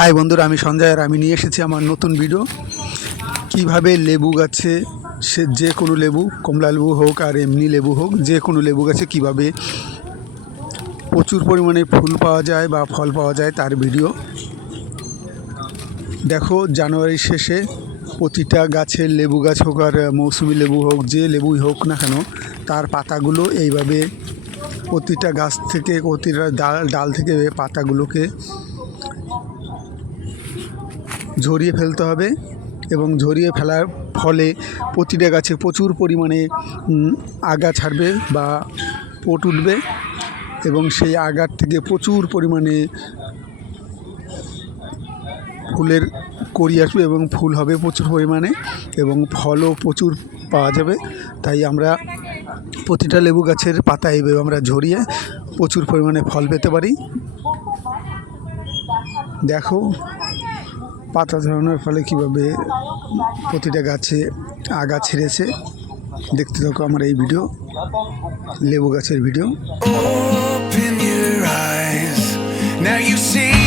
High বন্ধুরা, আমি সঞ্জয় আর আমি নিয়ে এসেছি আমার নতুন ভিডিও। কিভাবে লেবু গাছে, সে যে কোনো লেবু, কমলা লেবু হোক আর এমনি লেবু হোক, যে কোনো লেবু গাছে কিভাবে প্রচুর পরিমাণে ফুল পাওয়া যায় বা ফল পাওয়া যায় তার ভিডিও। দেখো, জানুয়ারির শেষে প্রতিটা গাছের, লেবু গাছ হোক আর মৌসুমি লেবু হোক, যে লেবুই হোক না কেন, তার পাতাগুলো এইভাবে প্রতিটা গাছ থেকে, প্রতিটা ডাল থেকে পাতাগুলোকে ঝরিয়ে ফেলতে হবে এবং ঝরিয়ে ফেলার ফলে প্রতিটা গাছে প্রচুর পরিমাণে আগা ছাড়বে বা পোট উঠবে এবং সেই আগার থেকে প্রচুর পরিমাণে ফুলের কড়ি আসবে এবং ফুল হবে প্রচুর পরিমাণে এবং ফলও প্রচুর পাওয়া যাবে। তাই আমরা প্রতিটা লেবু গাছের পাতা এইভাবে আমরা ঝরিয়ে প্রচুর পরিমাণে ফল পেতে পারি। দেখো, পাতা ঝরানোর ফলে কীভাবে প্রতিটা গাছে আগা ছেড়েছে। দেখতে থাকো আমার এই ভিডিও, লেবু গাছের video. Open your eyes, now you see